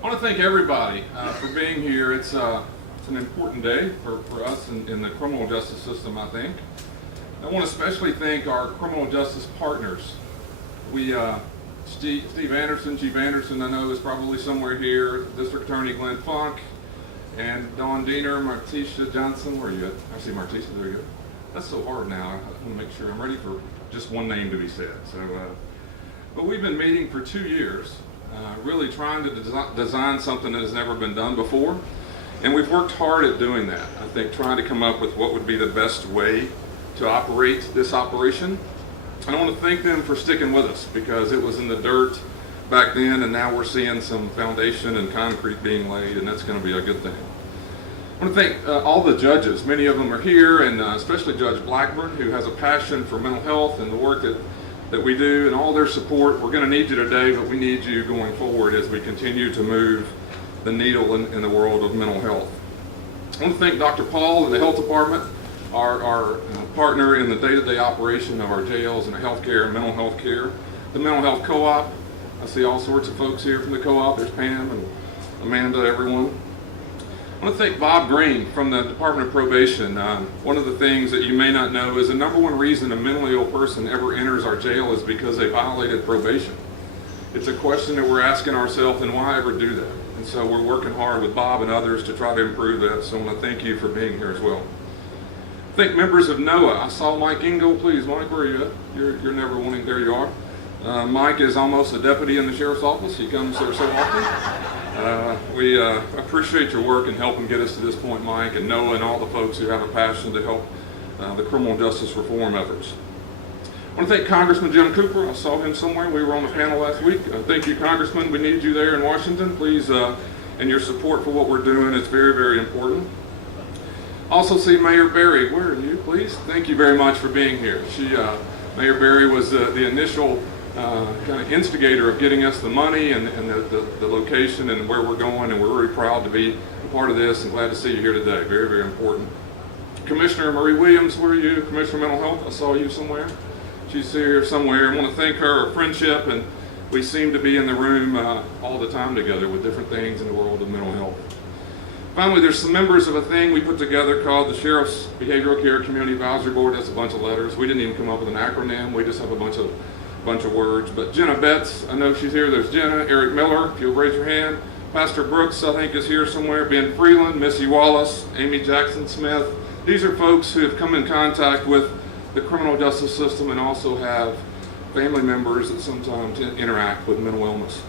I want to thank everybody for being here. It's an important day for us in the criminal justice system, I think. I want to especially thank our criminal justice partners. Steve Anderson, Chief Anderson, I know is probably somewhere here, District Attorney Glenn Funk, and Dawn Diener, Martisha Johnson, where are you at? I see Martisha, there you go. That's so hard now. I want to make sure I'm ready for just one name to be said. But we've been meeting for 2 years, really trying to design something that has never been done before. And we've worked hard at doing that. I think trying to come up with what would be the best way to operate this operation. And I want to thank them for sticking with us because it was in the dirt back then, and now we're seeing some foundation and concrete being laid, and that's going to be a good thing. I want to thank all the judges. Many of them are here, and especially Judge Blackburn, who has a passion for mental health and the work that we do, and all their support. We're going to need you today, but we need you going forward as we continue to move the needle in the world of mental health. I want to thank Dr. Paul and the Health Department, our partner in the day-to-day operation of our jails and healthcare and mental health care. The Mental Health Co-op. I see all sorts of folks here from the co-op. There's Pam and Amanda, everyone. I want to thank Bob Green from the Department of Probation. One of the things that you may not know is the number one reason a mentally ill person ever enters our jail is because they violated probation. It's a question that we're asking ourselves, and why ever do that? And so we're working hard with Bob and others to try to improve that. So I want to thank you for being here as well. Thank members of NOAA. I saw Mike Ingo. Please, Mike, where are you at? You're never wanting. There you are. Mike is almost a deputy in the sheriff's office. He comes there so often. We appreciate your work in helping get us to this point, Mike, and NOAA and all the folks who have a passion to help the criminal justice reform efforts. I want to thank Congressman Jim Cooper. I saw him somewhere. We were on the panel last week. Thank you, Congressman. We need you there in Washington. Please, and your support for what we're doing is very, very important. Also see Mayor Berry. Where are you, please? Thank you very much for being here. Mayor Berry was the initial kind of instigator of getting us the money and the location and where we're going, and we're really proud to be a part of this and glad to see you here today. Very, very important. Commissioner Marie Williams, where are you? Commissioner of Mental Health, I saw you somewhere. She's here somewhere. I want to thank her, our friendship, and we seem to be in the room all the time together with different things in the world of mental health. Finally, there's some members of a thing we put together called the Sheriff's Behavioral Care Community Advisory Board. That's a bunch of letters. We didn't even come up with an acronym. We just have a bunch of words. But Jenna Betts, I know she's here. There's Jenna. Eric Miller, if you'll raise your hand. Pastor Brooks, I think, is here somewhere. Ben Freeland, Missy Wallace, Amy Jackson Smith. These are folks who have come in contact with the criminal justice system and also have family members that sometimes interact with mental illness.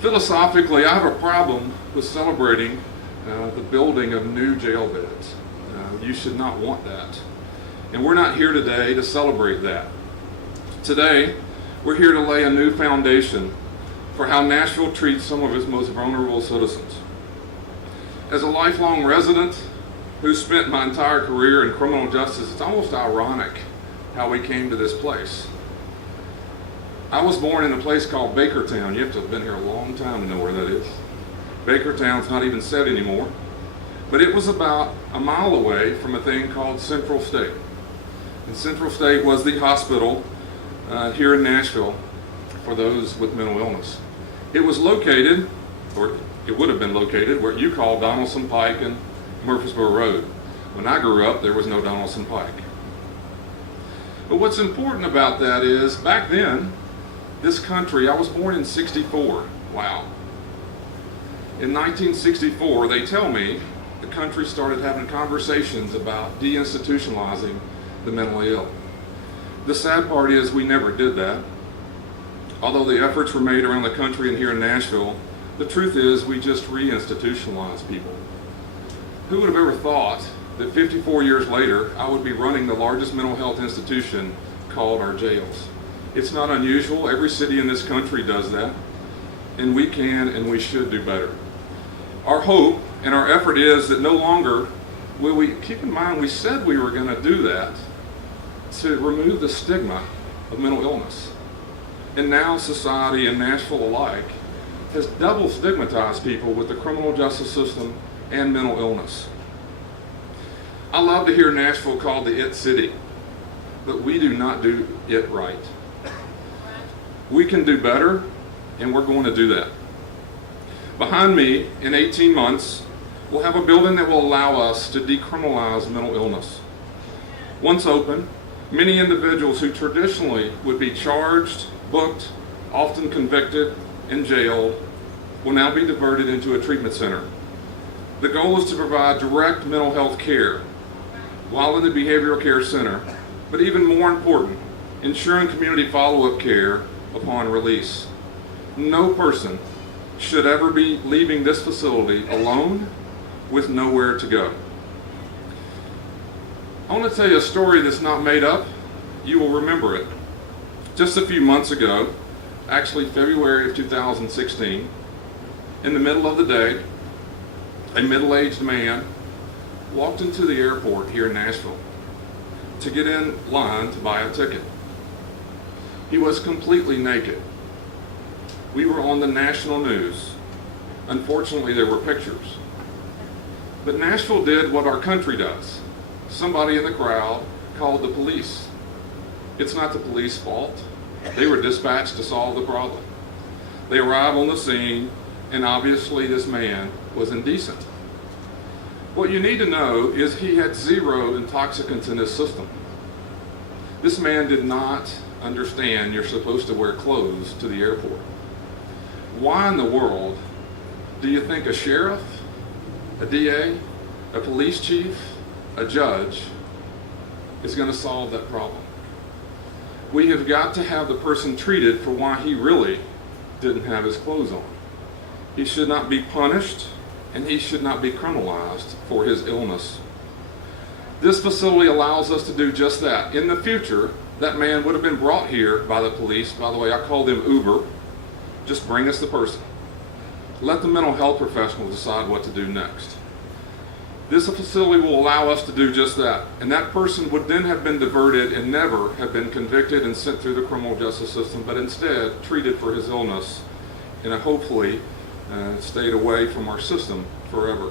Philosophically, I have a problem with celebrating the building of new jail beds. You should not want that. And we're not here today to celebrate that. Today, we're here to lay a new foundation for how Nashville treats some of its most vulnerable citizens. As a lifelong resident who spent my entire career in criminal justice, it's almost ironic how we came to this place. I was born in a place called Bakertown. You have to have been here a long time to know where that is. Bakertown's not even said anymore. But it was about a mile away from a thing called Central State. And Central State was the hospital here in Nashville for those with mental illness. It was located, or it would have been located, where you call Donaldson Pike and Murfreesboro Road. When I grew up, there was no Donaldson Pike. But what's important about that is, back then, this country, I was born in '64. Wow. In 1964, they tell me, the country started having conversations about deinstitutionalizing the mentally ill. The sad part is we never did that. Although the efforts were made around the country and here in Nashville, the truth is we just reinstitutionalized people. Who would have ever thought that 54 years later, I would be running the largest mental health institution called our jails? It's not unusual. Every city in this country does that. And we can and we should do better. Our hope and our effort is that no longer will we, keep in mind we said we were going to do that to remove the stigma of mental illness. And now society and Nashville alike has double stigmatized people with the criminal justice system and mental illness. I love to hear Nashville called the IT City, but we do not do it right. We can do better, and we're going to do that. Behind me, in 18 months, we'll have a building that will allow us to decriminalize mental illness. Once open, many individuals who traditionally would be charged, booked, often convicted, and jailed will now be diverted into a treatment center. The goal is to provide direct mental health care while in the behavioral care center, but even more important, ensuring community follow-up care upon release. No person should ever be leaving this facility alone with nowhere to go. I want to tell you a story that's not made up. You will remember it. Just a few months ago, actually February of 2016, in the middle of the day, a middle-aged man walked into the airport here in Nashville to get in line to buy a ticket. He was completely naked. We were on the national news. Unfortunately, there were pictures. But Nashville did what our country does. Somebody in the crowd called the police. It's not the police's fault. They were dispatched to solve the problem. They arrive on the scene, and obviously this man was indecent. What you need to know is he had 0 intoxicants in his system. This man did not understand you're supposed to wear clothes to the airport. Why in the world do you think a sheriff, a DA, a police chief, a judge is going to solve that problem? We have got to have the person treated for why he really didn't have his clothes on. He should not be punished, and he should not be criminalized for his illness. This facility allows us to do just that. In the future, that man would have been brought here by the police. By the way, I call them Uber. Just bring us the person. Let the mental health professional decide what to do next. This facility will allow us to do just that. And that person would then have been diverted and never have been convicted and sent through the criminal justice system, but instead treated for his illness and hopefully stayed away from our system forever.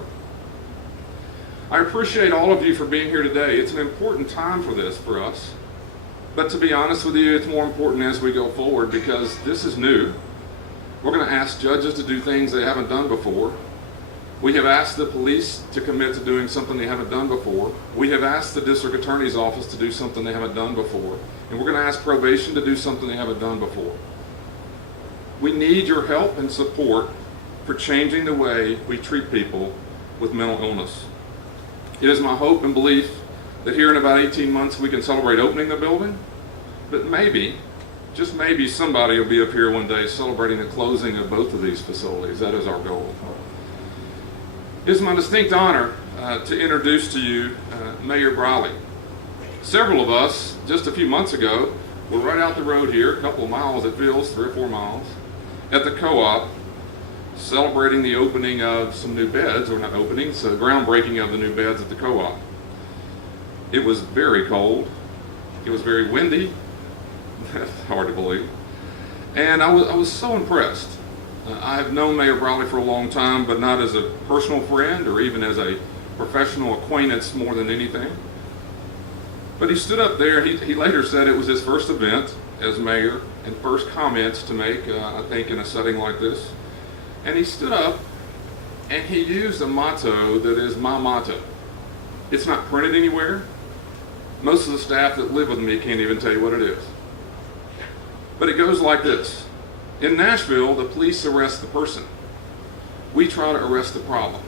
I appreciate all of you for being here today. It's an important time for this for us. But to be honest with you, it's more important as we go forward because this is new. We're going to ask judges to do things they haven't done before. We have asked the police to commit to doing something they haven't done before. We have asked the district attorney's office to do something they haven't done before. And we're going to ask probation to do something they haven't done before. We need your help and support for changing the way we treat people with mental illness. It is my hope and belief that here in about 18 months we can celebrate opening the building, but maybe, just maybe, somebody will be up here one day celebrating the closing of both of these facilities. That is our goal. It is my distinct honor to introduce to you Mayor Briley. Several of us, just a few months ago, were right out the road here, a couple of miles, it feels, 3 or 4 miles, at the co-op, celebrating the opening of some new beds, or not opening, so groundbreaking of the new beds at the co-op. It was very cold. It was very windy. That's hard to believe. And I was so impressed. I have known Mayor Briley for a long time, but not as a personal friend or even as a professional acquaintance more than anything. But he stood up there. He later said it was his first event as mayor and first comments to make, I think, in a setting like this. And he stood up and he used a motto that is my motto. It's not printed anywhere. Most of the staff that live with me can't even tell you what it is. But it goes like this. In Nashville, the police arrest the person. We try to arrest the problem.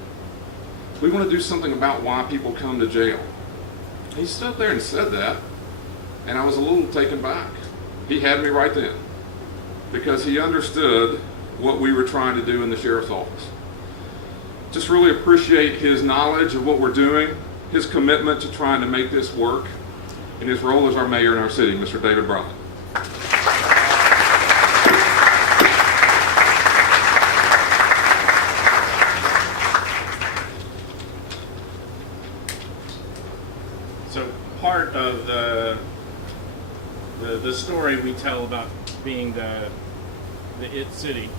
We want to do something about why people come to jail. He stood there and said that, and I was a little taken back. He had me right then, because he understood what we were trying to do in the sheriff's office. Just really appreciate his knowledge of what we're doing, his commitment to trying to make this work, and his role as our mayor in our city, Mr. David Briley. So part of the story we tell about being the IT city,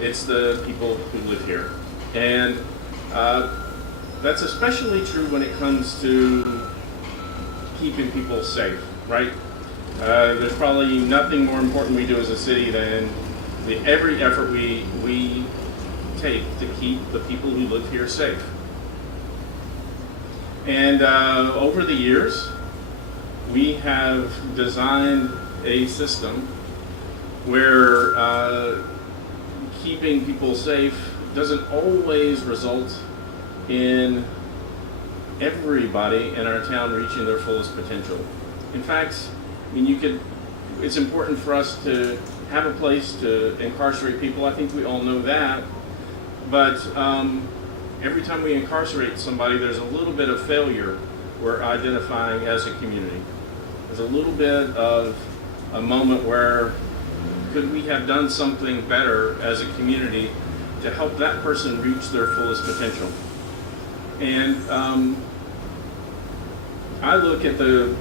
it's the people who live here. And that's especially true when it comes to keeping people safe, right? There's probably nothing more important we do as a city than every effort we take to keep the people who live here safe. And over the years, we have designed a system where keeping people safe doesn't always result in everybody in our town reaching their fullest potential. In fact, I mean, it's important for us to have a place to incarcerate people. I think we all know that. But every time we incarcerate somebody, there's a little bit of failure we're identifying as a community. There's a little bit of a moment where could we have done something better as a community to help that person reach their fullest potential. And I look at the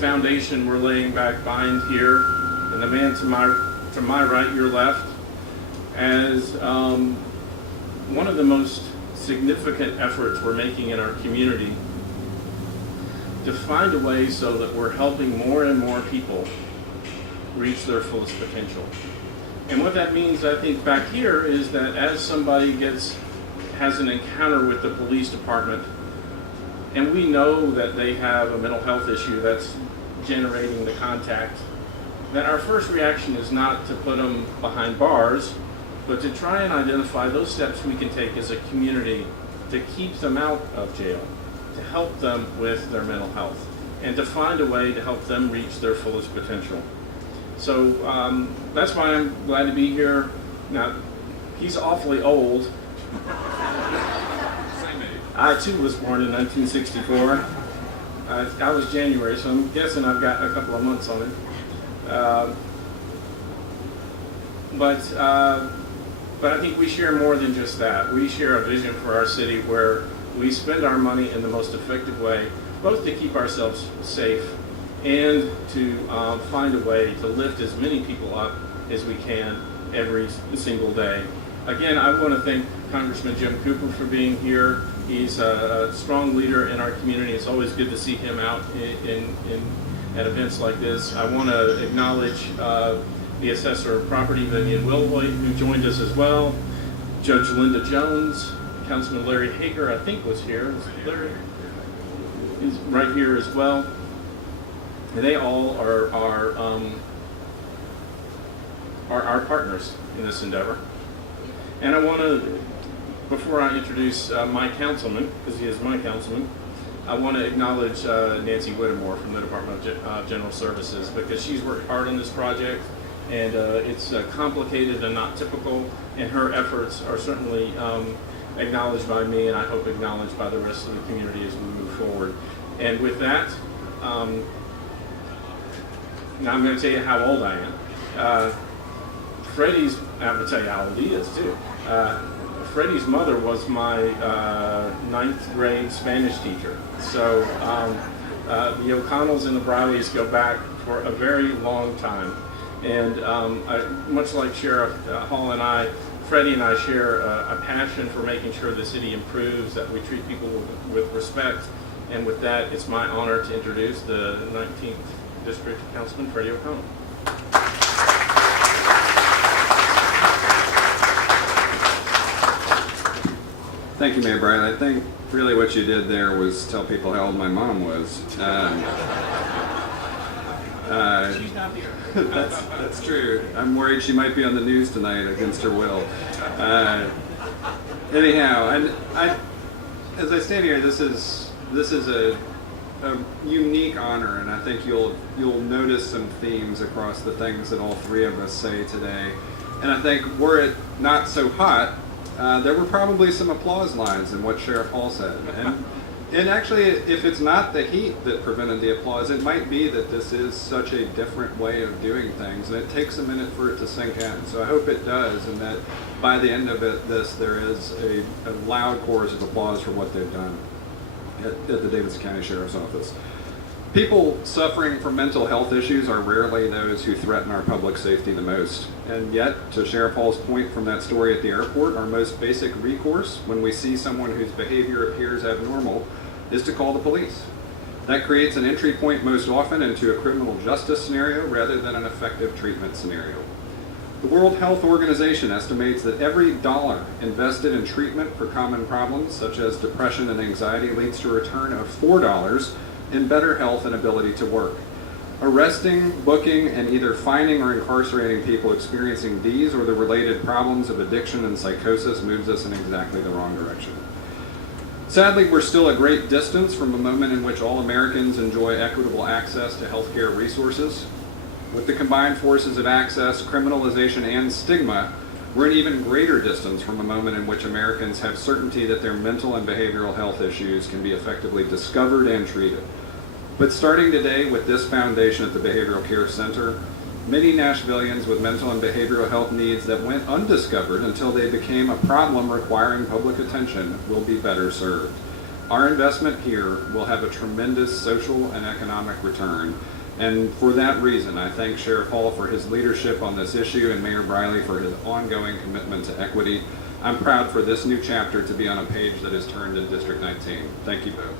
foundation we're laying back behind here, and the man to my right, your left, as one of the most significant efforts we're making in our community to find a way so that we're helping more and more people reach their fullest potential. And what that means, I think, back here is that as somebody has an encounter with the police department, and we know that they have a mental health issue that's generating the contact, that our first reaction is not to put them behind bars, but to try and identify those steps we can take as a community to keep them out of jail, to help them with their mental health, and to find a way to help them reach their fullest potential. So that's why I'm glad to be here. Now, he's awfully old. Same age. I too was born in 1964. I was January, so I'm guessing I've got a couple of months on it. But I think we share more than just that. We share a vision for our city where we spend our money in the most effective way, both to keep ourselves safe and to find a way to lift as many people up as we can every single day. Again, I want to thank Congressman Jim Cooper for being here. He's a strong leader in our community. It's always good to see him out at events like this. I want to acknowledge the Assessor of Property, Vivian Wilhoit, who joined us as well. Judge Linda Jones, Councilman Larry Hager, I think was here. Larry is right here as well. And they all are our partners in this endeavor. And I want to, before I introduce my councilman, because he is my councilman, I want to acknowledge Nancy Whittemore from the Department of General Services, because she's worked hard on this project, and it's complicated and not typical, and her efforts are certainly acknowledged by me, and I hope acknowledged by the rest of the community as we move forward. And with that, now I'm going to tell you how old I am. Freddie's, I'm going to tell you how old he is too. Freddie's mother was my 9th grade Spanish teacher. So the O'Connells and the Browleys go back for a very long time. And much like Sheriff Hall and I, Freddie and I share a passion for making sure the city improves, that we treat people with respect. And with that, it's my honor to introduce the 19th District Councilman, Freddie O'Connell. Thank you, Mayor Brian. I think really what you did there was tell people how old my mom was. She's not here. That's true. I'm worried she might be on the news tonight against her will. Anyhow, and as I stand here, this is a unique honor, and I think you'll notice some themes across the things that all three of us say today. And I think were it not so hot, there were probably some applause lines in what Sheriff Hall said. And actually, if it's not the heat that prevented the applause, it might be that this is such a different way of doing things, and it takes a minute for it to sink in. So I hope it does, and that by the end of there is a loud chorus of applause for what they've done at the Davidson County Sheriff's Office. People suffering from mental health issues are rarely those who threaten our public safety the most. And yet, to Sheriff Hall's point from that story at the airport, our most basic recourse when we see someone whose behavior appears abnormal is to call the police. That creates an entry point most often into a criminal justice scenario rather than an effective treatment scenario. The World Health Organization estimates that every dollar invested in treatment for common problems such as depression and anxiety leads to a return of $4 in better health and ability to work. Arresting, booking, and either fining or incarcerating people experiencing these or the related problems of addiction and psychosis moves us in exactly the wrong direction. Sadly, we're still a great distance from a moment in which all Americans enjoy equitable access to healthcare resources. With the combined forces of access, criminalization, and stigma, we're an even greater distance from a moment in which Americans have certainty that their mental and behavioral health issues can be effectively discovered and treated. But starting today with this foundation at the Behavioral Care Center, many Nashvillians with mental and behavioral health needs that went undiscovered until they became a problem requiring public attention will be better served. Our investment here will have a tremendous social and economic return. And for that reason, I thank Sheriff Hall for his leadership on this issue and Mayor Briley for his ongoing commitment to equity. I'm proud for this new chapter to be on a page that is turned in District 19. Thank you both.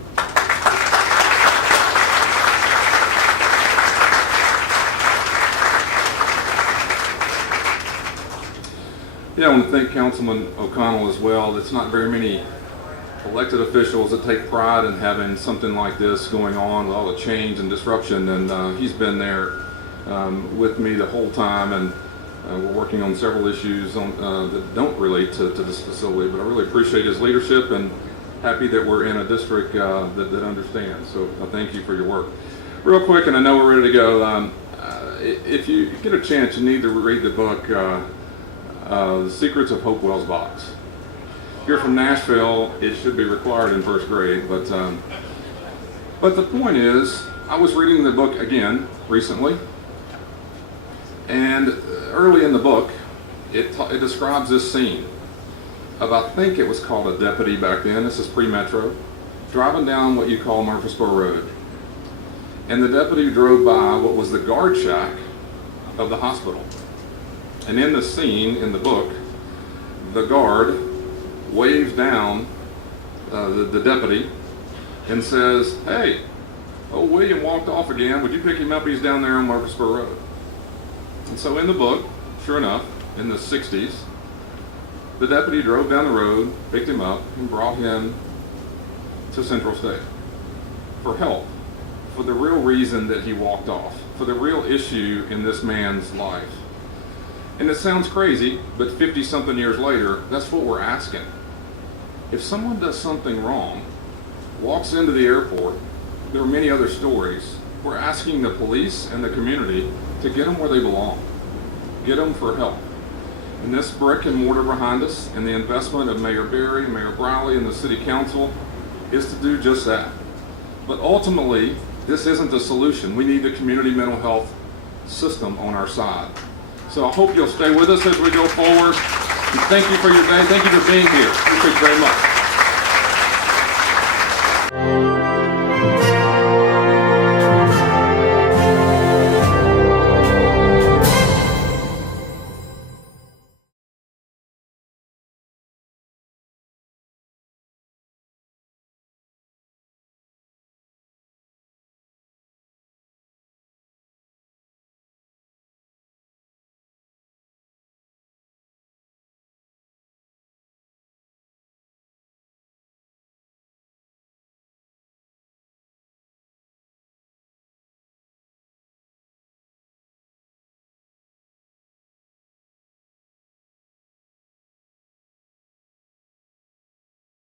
Yeah, I want to thank Councilman O'Connell as well. It's not very many elected officials that take pride in having something like this going on with all the change and disruption, and he's been there with me the whole time, and we're working on several issues that don't relate to this facility, but I really appreciate his leadership and happy that we're in a district that understands, so I thank you for your work. Real quick, and I know we're ready to go, if you get a chance, you need to read the book, The Secrets of Hopewell's Box. If you're from Nashville, it should be required in first grade, but the point is, I was reading the book again recently, and early in the book, it describes this scene of, I think it was called a deputy back then, this is pre-Metro, driving down what you call Murfreesboro Road. And the deputy drove by what was the guard shack of the hospital. And in the scene, in the book, the guard waves down the deputy and says, "Hey, old William walked off again. Would you pick him up? He's down there on Murfreesboro Road." And so in the book, sure enough, in the 60s, the deputy drove down the road, picked him up, and brought him to Central State for help, for the real reason that he walked off, for the real issue in this man's life. And it sounds crazy, but 50-something years later, that's what we're asking. If someone does something wrong, walks into the airport, there are many other stories, we're asking the police and the community to get them where they belong, get them for help. And this brick and mortar behind us and the investment of Mayor Berry, Mayor Briley, and the City Council is to do just that. But ultimately, this isn't the solution. We need the community mental health system on our side. So I hope you'll stay with us as we go forward. And thank you for your day. Thank you for being here. Appreciate it very much.